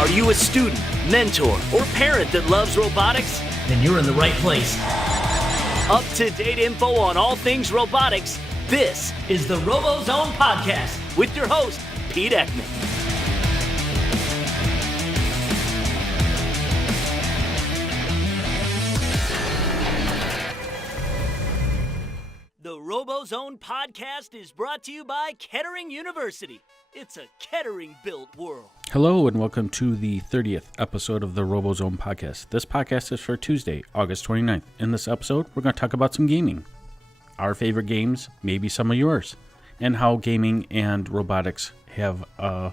Are you a student, mentor, or parent that loves robotics? Then you're in the right place. Up-to-date info on all things robotics. This is the RoboZone podcast with your host, Pete Eckman. The RoboZone podcast is brought to you by Kettering University. It's a Kettering-built world. Hello and welcome to the 30th episode of the RoboZone podcast. This podcast is for Tuesday, August 29th. In this episode, we're going to talk about some gaming. Our favorite games, maybe some of yours, and how gaming and robotics have a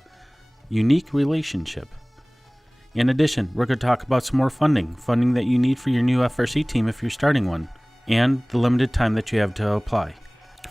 unique relationship. In addition, we're going to talk about some more funding that you need for your new FRC team if you're starting one, and the limited time that you have to apply.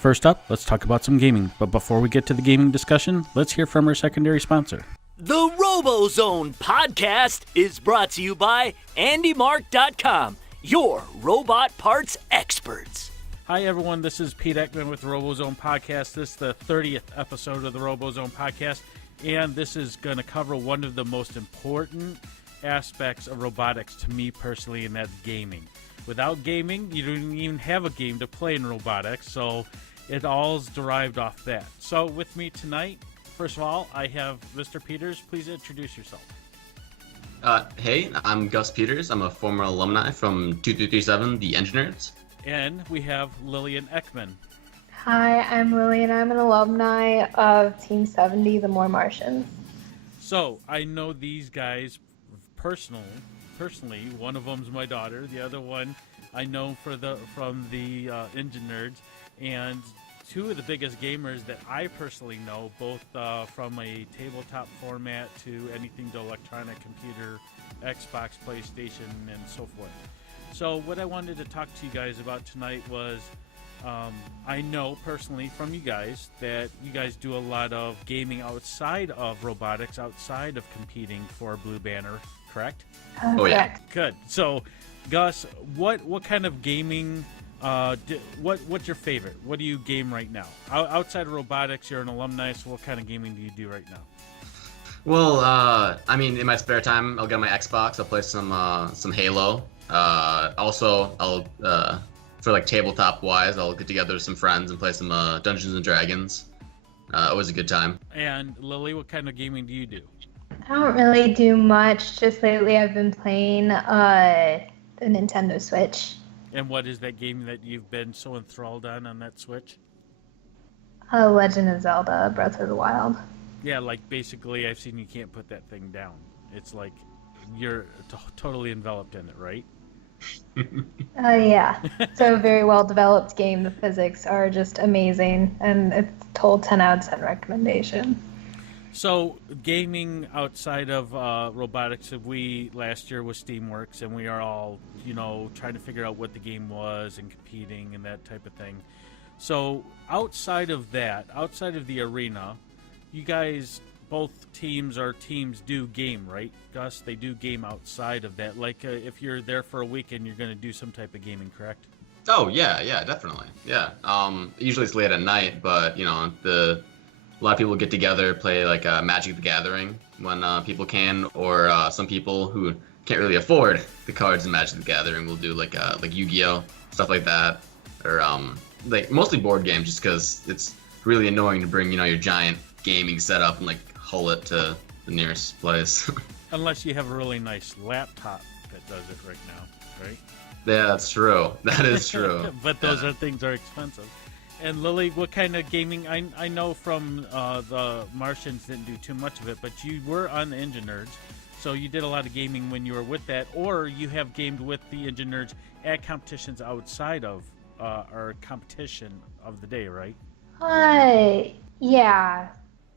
First up, let's talk about some gaming. But before we get to the gaming discussion, let's hear from our secondary sponsor. The RoboZone podcast is brought to you by AndyMark.com, your robot parts experts. Hi everyone, this is Pete Eckman with the RoboZone podcast. This is the 30th episode of the RoboZone podcast, and this is going to cover one of the most important aspects of robotics to me personally, and that's gaming. Without gaming, you don't even have a game to play in robotics, so it all's derived off that. So with me tonight, first of all, I have Mr. Peters. Please introduce yourself. Hey, I'm Gus Peters. I'm a former alumni from 2337, the Engine Nerds. And we have Lillian Eckman. Hi, I'm Lillian. I'm an alumni of Team 70, the More Martians. So I know these guys personally. One of them's my daughter. The other one I know from the Engine Nerds, and two of the biggest gamers that I personally know, both from a tabletop format to anything to electronic computer, Xbox, PlayStation, and so forth. So what I wanted to talk to you guys about tonight was, I know personally from you guys that you guys do a lot of gaming outside of robotics, outside of competing for Blue Banner, correct? Oh yeah. Good. So, Gus, what kind of gaming? What's your favorite? What do you game right now? Outside of robotics, you're an alumni. So, what kind of gaming do you do right now? Well, I mean, in my spare time, I'll get my Xbox. I'll play some Halo. Also, I'll for like tabletop wise, I'll get together with some friends and play some Dungeons and Dragons. Always a good time. And Lily, what kind of gaming do you do? I don't really do much. Just lately I've been playing the Nintendo Switch. And what is that game that you've been so enthralled on that Switch? Legend of Zelda, Breath of the Wild. Yeah, like basically I've seen you can't put that thing down. It's like you're totally enveloped in it, right? Yeah. It's a very well-developed game. The physics are just amazing, and it's total 10 out of 10 recommendation. So, gaming outside of robotics, we last year was Steamworks, and we are all, trying to figure out what the game was and competing and that type of thing. So, outside of that, outside of the arena, you guys, both teams do game, right? Gus, they do game outside of that. Like, if you're there for a weekend, you're going to do some type of gaming, correct? Oh yeah, definitely. Yeah. Usually it's late at night, but a lot of people get together, play like Magic the Gathering when people can, or some people who can't really afford the cards in Magic the Gathering will do like Yu-Gi-Oh, stuff like that, or like mostly board games, just because it's really annoying to bring your giant gaming setup and like haul it to the nearest place. Unless you have a really nice laptop that does it right now, right? Yeah, that's true. That is true. But those things are expensive. And Lily, what kind of gaming? I know from the Martians didn't do too much of it, but you were on the Engine Nerds, so you did a lot of gaming when you were with that, or you have gamed with the Engine Nerds at competitions outside of our competition of the day, right? Yeah.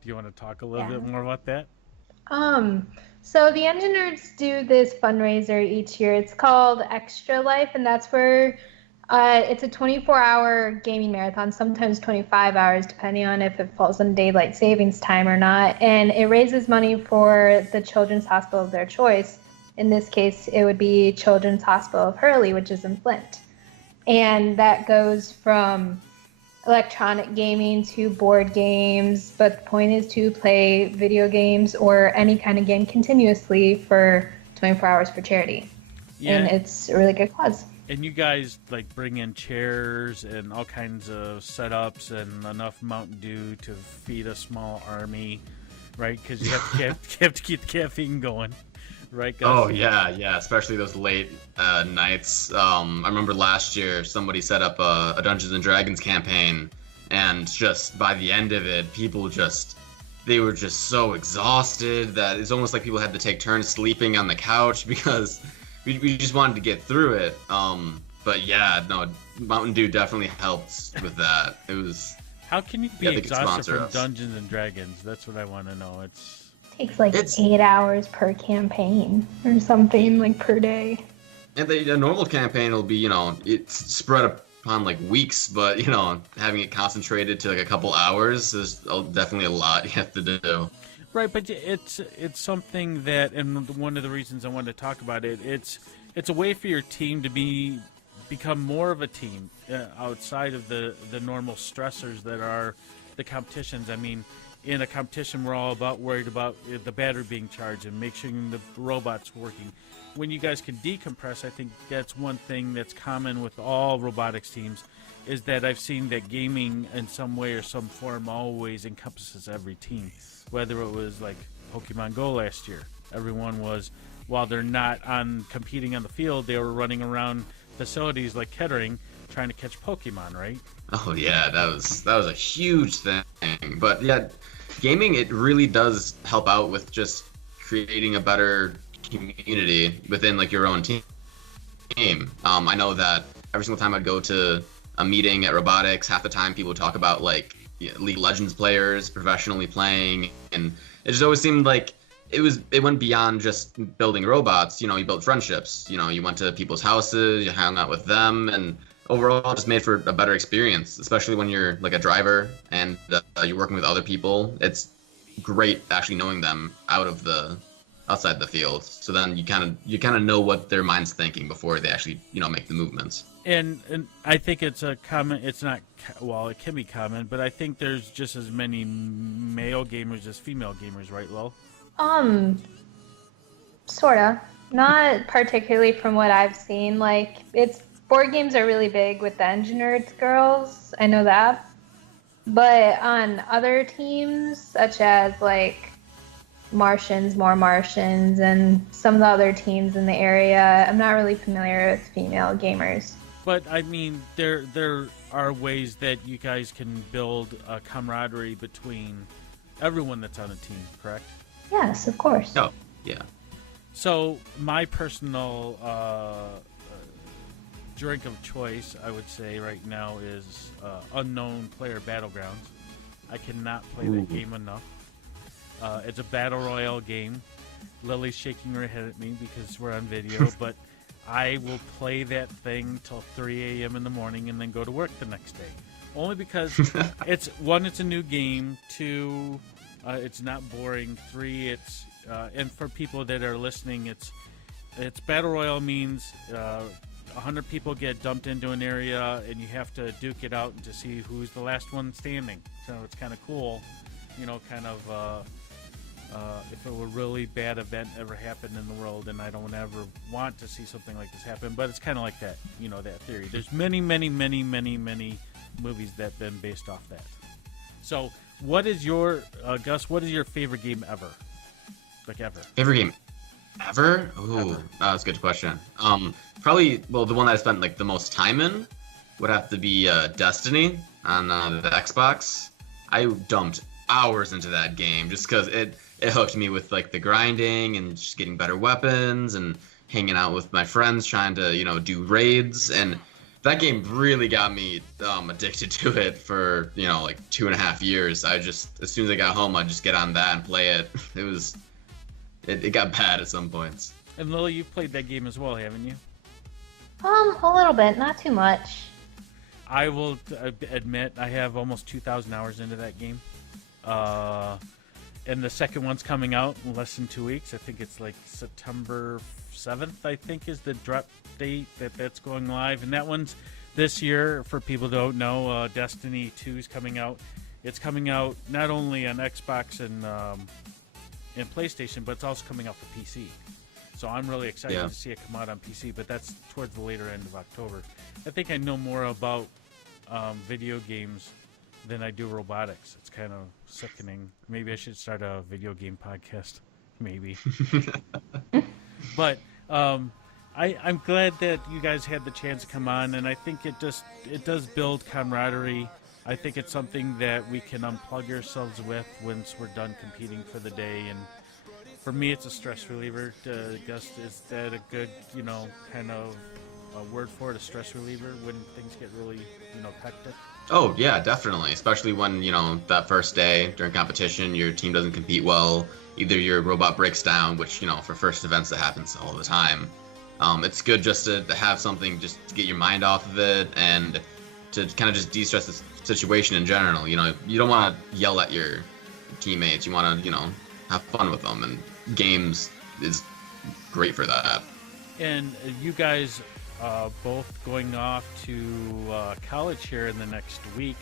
Do you want to talk a little bit more about that? So the Engine Nerds do this fundraiser each year. It's called Extra Life, and that's where it's a 24-hour gaming marathon, sometimes 25 hours, depending on if it falls on daylight savings time or not. And it raises money for the Children's Hospital of their choice. In this case, it would be Children's Hospital of Hurley, which is in Flint. And that goes from electronic gaming to board games, but the point is to play video games or any kind of game continuously for 24 hours for charity. Yeah. And it's a really good cause. And you guys like bring in chairs and all kinds of setups and enough Mountain Dew to feed a small army, right? Because you have to keep the caffeine going, right, Gus? Oh yeah, especially those late nights. I remember last year somebody set up a Dungeons and Dragons campaign, and just by the end of it, they were just so exhausted that it's almost like people had to take turns sleeping on the couch because we just wanted to get through it. But yeah, no, Mountain Dew definitely helped with that. It was. How can you be they could exhausted sponsor from us. Dungeons and Dragons? That's what I want to know. Takes like 8 hours per campaign or something, like per day. And the normal campaign will be, it's spread upon like weeks, but having it concentrated to like a couple hours is definitely a lot you have to do. Right, but it's something that, and one of the reasons I wanted to talk about it, it's a way for your team to become more of a team outside of the normal stressors that are the competitions. I mean, in a competition, we're all worried about the battery being charged and make sure the robot's working. When you guys can decompress, I think that's one thing that's common with all robotics teams, is that I've seen that gaming in some way or some form always encompasses every team. Whether it was like Pokemon Go last year, everyone was, while they're not competing on the field, they were running around facilities like Kettering trying to catch Pokemon, right? Oh yeah, that was a huge thing. But yeah, gaming, it really does help out with just creating a better community within like your own team. I know that every single time I'd go to a meeting at robotics, half the time people talk about like League of Legends players professionally playing, and it just always seemed like it went beyond just building robots. You built friendships. You went to people's houses, you hung out with them, and overall just made for a better experience, especially when you're like a driver and you're working with other people. It's great actually knowing them outside the field, so then you kind of know what their mind's thinking before they actually make the movements. And I think it's a common. It's not, well, it can be common, but I think there's just as many male gamers as female gamers, right, Lil? Sorta. Not particularly from what I've seen. Like, board games are really big with the Engineers girls. I know that. But on other teams, such as like More Martians, and some of the other teams in the area, I'm not really familiar with female gamers. But I mean, there are ways that you guys can build a camaraderie between everyone that's on a team, correct? Yes, of course. Oh, yeah. So my personal drink of choice, I would say right now, is Unknown Player Battlegrounds. I cannot play that game enough. It's a battle royale game. Lily's shaking her head at me because we're on video, but I will play that thing till 3 a.m. in the morning and then go to work the next day. Only because it's a new game. 2, it's not boring. 3, it's and for people that are listening, it's battle royale means 100 people get dumped into an area and you have to duke it out to see who's the last one standing. So it's kind of cool, if a really bad event ever happened in the world, and I don't ever want to see something like this happen, but it's kind of like that, that theory. There's many movies that have been based off that. So what is your, Gus, what is your favorite game ever? Like ever? Favorite game ever? Ooh, that's a good question. Probably, well, the one that I spent like the most time in would have to be Destiny on the Xbox. I dumped hours into that game just because it hooked me with like the grinding and just getting better weapons and hanging out with my friends trying to do raids, and that game really got me addicted to it for like 2.5 years. As soon as I got home, I'd just get on that and play it. It got bad at some points. And Lily, you've played that game as well, haven't you? A little bit, not too much. I will admit I have almost 2,000 hours into that game. And the second one's coming out in less than 2 weeks. I think it's like September 7th, I think, is the drop date that's going live. And that one's this year, for people who don't know, Destiny 2 is coming out. It's coming out not only on Xbox and PlayStation, but it's also coming out for PC. So I'm really excited to see it come out on PC, but that's towards the later end of October. I think I know more about video games than I do robotics. It's kind of sickening. Maybe I should start a video game podcast. Maybe. But I'm glad that you guys had the chance to come on, and I think it does build camaraderie. I think it's something that we can unplug ourselves with once we're done competing for the day. And for me, it's a stress reliever. Gus, is that a good, kind of a word for it, a stress reliever when things get really, hectic? Oh, yeah, definitely. Especially when, that first day during competition, your team doesn't compete well. Either your robot breaks down, which, for first events, that happens all the time. It's good just to have something just to get your mind off of it and to kind of just de-stress the situation in general. You don't want to yell at your teammates. You want to, have fun with them. And games is great for that. And you guys both going off to college here in the next week.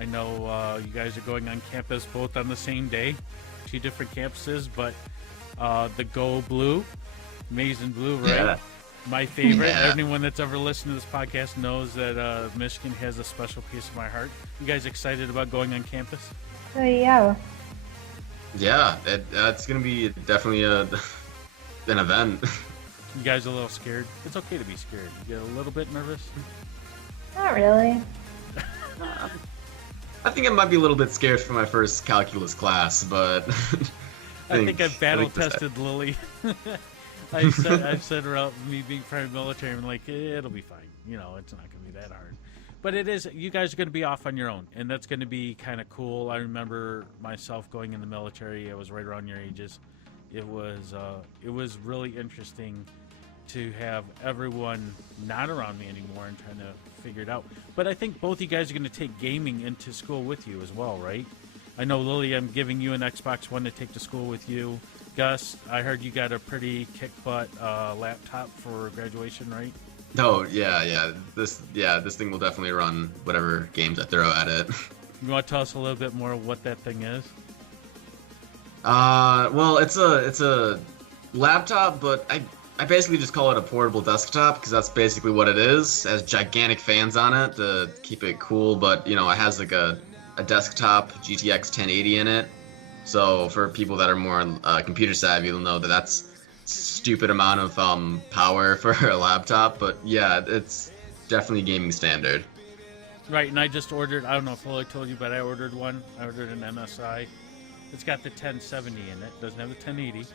I know you guys are going on campus both on the same day, 2 different campuses, but the Go Blue, Amazing Blue, right? Yeah. My favorite. Yeah. Anyone that's ever listened to this podcast knows that Michigan has a special piece of my heart. You guys excited about going on campus? Yeah. Yeah, that's going to be definitely an event. You guys are a little scared? It's okay to be scared. You get a little bit nervous? Not really. I think I might be a little bit scared for my first calculus class, but I think I've battle tested Lily. I've set her up, me being private military, and I'm like, it'll be fine. It's not going to be that hard. But it is, you guys are going to be off on your own, and that's going to be kind of cool. I remember myself going in the military. I was right around your ages. It was really interesting to have everyone not around me anymore and trying to figure it out. But I think both you guys are going to take gaming into school with you as well, right? I know, Lily, I'm giving you an Xbox One to take to school with you. Gus, I heard you got a pretty kick-butt laptop for graduation, right? Oh, yeah. This thing will definitely run whatever games I throw at it. You want to tell us a little bit more of what that thing is? Well, it's a laptop, but I basically just call it a portable desktop because that's basically what it is. It has gigantic fans on it to keep it cool, but it has like a desktop GTX 1080 in it. So for people that are more computer savvy, they'll know that that's stupid amount of power for a laptop. But yeah, it's definitely gaming standard. Right, and I just ordered, I don't know if Lily told you, but I ordered one. I ordered an MSI. It's got the 1070 in it. Doesn't have the 1080,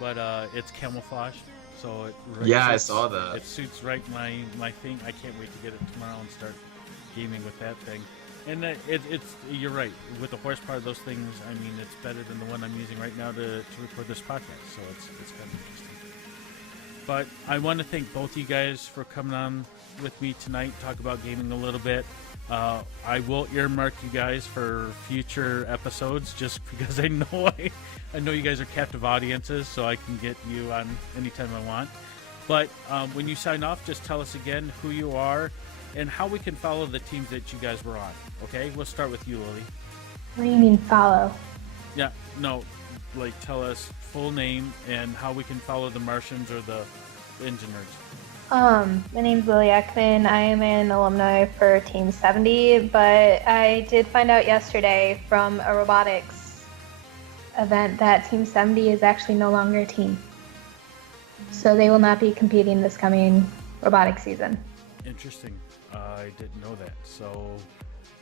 but it's camouflage. So I saw that. It suits right my thing. I can't wait to get it tomorrow and start gaming with that thing. And it's you're right. With the horsepower of those things, I mean, it's better than the one I'm using right now to record this podcast. So it's kind of interesting. But I want to thank both you guys for coming on with me tonight, talk about gaming a little bit. I will earmark you guys for future episodes, just because I know you guys are captive audiences, so I can get you on anytime I want. But when you sign off, just tell us again who you are and how we can follow the teams that you guys were on. Okay, we'll start with you, Lily. What do you mean follow? Yeah, no, like tell us full name and how we can follow the Martians or the engineers. My name's Lily Eckman. I am an alumni for Team 70, but I did find out yesterday from a robotics event that Team 70 is actually no longer a team. So they will not be competing this coming robotics season. Interesting. I didn't know that. So,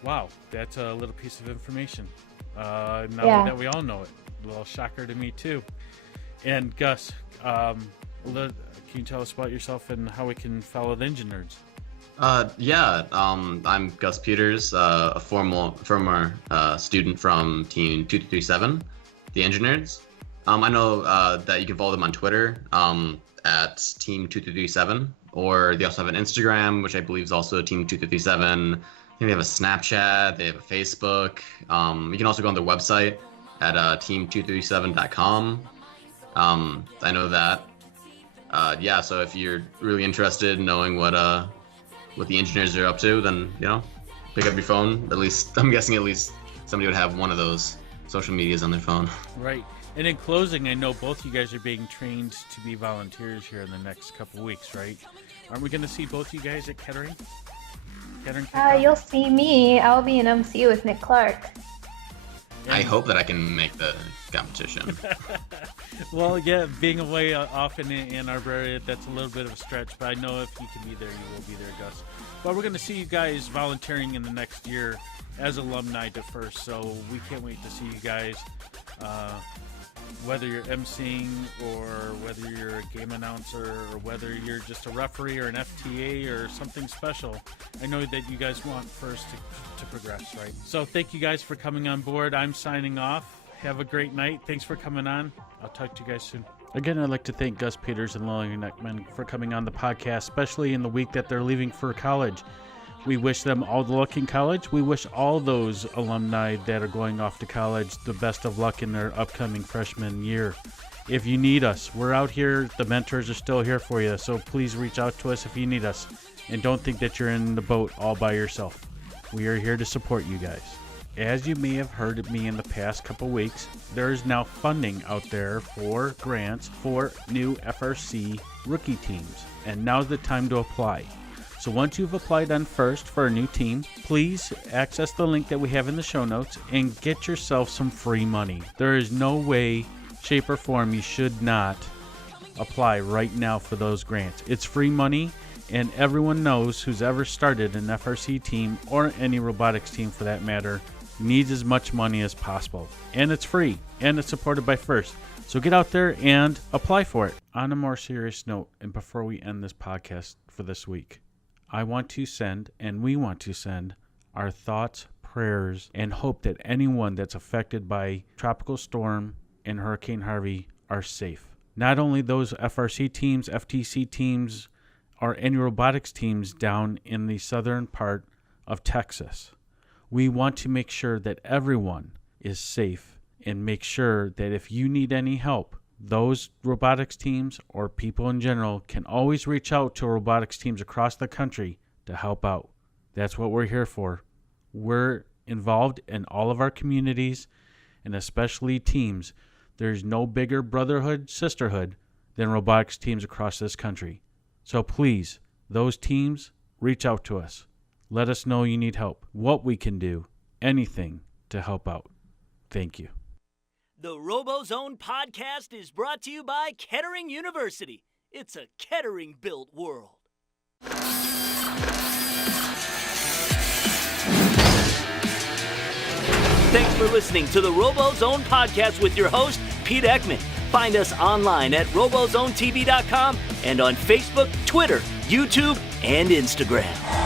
wow, that's a little piece of information. Now that we all know it, a little shocker to me too. And Gus, can you tell us about yourself and how we can follow the Engine Nerds? I'm Gus Peters, a former student from Team 2237, the Engine Nerds. I know that you can follow them on Twitter at Team 2237, or they also have an Instagram, which I believe is also Team 2237. I think they have a Snapchat, they have a Facebook. You can also go on their website at team237.com. I know that. So if you're really interested in knowing what what the engineers are up to, then, pick up your phone. At least, I'm guessing at least somebody would have one of those social medias on their phone. Right. And in closing, I know both you guys are being trained to be volunteers here in the next couple weeks, right? Aren't we going to see both you guys at Kettering? You'll see me. I'll be in MC with Nick Clark. I hope that I can make the competition. Well, yeah, being away off in Ann Arbor area, that's a little bit of a stretch, but I know if you can be there, you will be there, Gus. But we're going to see you guys volunteering in the next year as alumni to FIRST, so we can't wait to see you guys, whether you're emceeing or whether you're a game announcer or whether you're just a referee or an FTA or something special. I know that you guys want FIRST to progress, right? So thank you guys for coming on board. I'm signing off. Have a great night. Thanks for coming on. I'll talk to you guys soon. Again, I'd like to thank Gus Peters and Lillian Eckman for coming on the podcast, especially in the week that they're leaving for college. We wish them all the luck in college. We wish all those alumni that are going off to college the best of luck in their upcoming freshman year. If you need us, we're out here. The mentors are still here for you, so please reach out to us if you need us. And don't think that you're in the boat all by yourself. We are here to support you guys. As you may have heard of me in the past couple weeks, there is now funding out there for grants for new FRC rookie teams. And now's the time to apply. So once you've applied on FIRST for a new team, please access the link that we have in the show notes and get yourself some free money. There is no way, shape, or form you should not apply right now for those grants. It's free money, and everyone knows who's ever started an FRC team or any robotics team for that matter needs as much money as possible. And it's free, and it's supported by FIRST. So get out there and apply for it. On a more serious note, and before we end this podcast for this week, I want to send, and we want to send, our thoughts, prayers, and hope that anyone that's affected by Tropical Storm and Hurricane Harvey are safe. Not only those FRC teams, FTC teams, or any robotics teams down in the southern part of Texas. We want to make sure that everyone is safe and make sure that if you need any help, those robotics teams or people in general can always reach out to robotics teams across the country to help out. That's what we're here for. We're involved in all of our communities and especially teams. There's no bigger brotherhood, sisterhood than robotics teams across this country. So please, those teams, reach out to us. Let us know you need help, what we can do, anything to help out. Thank you. The RoboZone podcast is brought to you by Kettering University. It's a Kettering-built world. Thanks for listening to the RoboZone podcast with your host, Pete Eckman. Find us online at robozonetv.com and on Facebook, Twitter, YouTube, and Instagram.